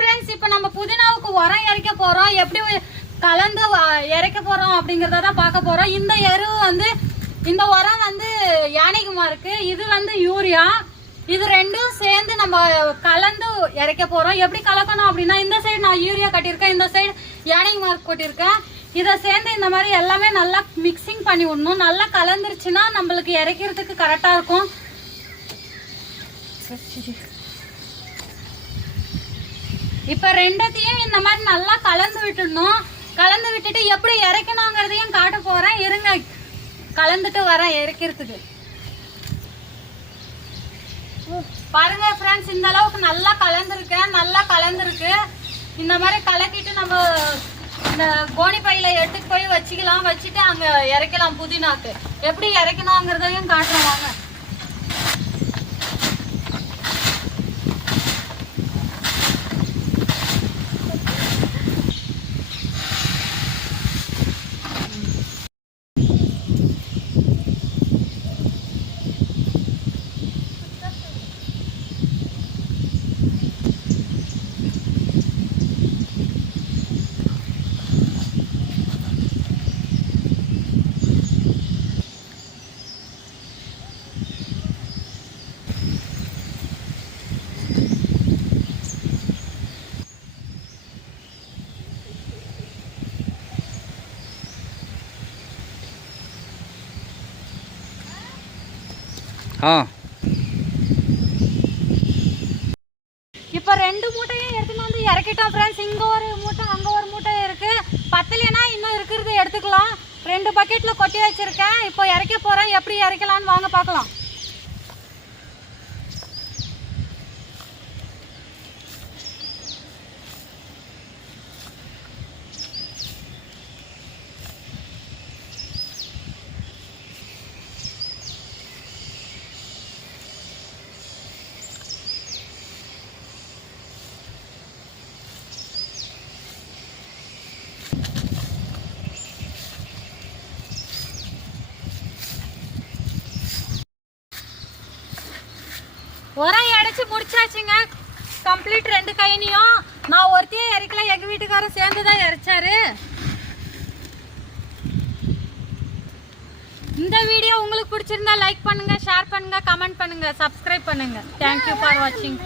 Friends, இப்போ நம்ம புதினாவுக்கு உரம் இறைக்க போறோம். எப்படி கலந்து இறைக்க போறோம் அப்படிங்கறத தான் பார்க்க போறோம். இந்த எரு வந்து இந்த உரம் வந்து யானைகுமாருக்கு, இது வந்து யூரியா. இது ரெண்டும் சேர்ந்து நம்ம கலந்து இறைக்க போறோம். எப்படி கலக்கணும் அப்படின்னா, இந்த சைடு நான் யூரியா கட்டியிருக்கேன், இந்த சைடு யானைகுமாருக்கு கொட்டியிருக்கேன். இதை சேர்ந்து இந்த மாதிரி எல்லாமே நல்லா மிக்சிங் பண்ணி விடணும். நல்லா கலந்துருச்சுன்னா நம்மளுக்கு இறைக்கிறதுக்கு கரெக்டா இருக்கும். இப்ப ரெண்டத்தையும் இந்த மாதிரி நல்லா கலந்து விட்டுடணும். கலந்து விட்டுட்டு எப்படி இறைக்கணுங்கிறதையும் காட்ட போறேன். இருங்க, கலந்துட்டு வரேன் இறைக்கிறதுக்கு. பாருங்க ஃப்ரெண்ட்ஸ், இந்த அளவுக்கு நல்லா கலந்துருக்கேன். நல்லா கலந்துருக்கு. இந்த மாதிரி கலக்கிட்டு நம்ம இந்த கோணி பையில எடுத்துட்டு போய் வச்சுக்கலாம். வச்சுட்டு அங்க இறைக்கலாம். புதினாக்கு எப்படி இறைக்கணுங்கிறதையும் காட்டுறோம் வாங்க. இப்ப 2 மூட்டையும் எடுத்துட்டு வந்து இறக்கிட்டோம் ஃப்ரெண்ட்ஸ். இங்க ஒரு மூட்டை, அங்க ஒரு மூட்டை இருக்கு. பத்தலைன்னா இன்னும் இருக்கிறது எடுத்துக்கலாம். 2 பக்கெட்ல கொட்டி வச்சிருக்கேன். இப்போ இறக்க போறேன். எப்படி இறக்கலாம்னு வாங்க பார்க்கலாம். உரம் அடைச்சு முடிச்சாச்சுங்க. கம்ப்ளீட் 2 கைனியும். நான் ஒருத்தையே இறக்கல, எங்க வீட்டுக்காரர் சேர்ந்துதான் இறைச்சாரு. இந்த வீடியோ உங்களுக்கு பிடிச்சிருந்தா லைக் பண்ணுங்க, ஷேர் பண்ணுங்க, கமெண்ட் பண்ணுங்க, சப்ஸ்கிரைப் பண்ணுங்க. தேங்க்யூ ஃபார் வாட்சிங்.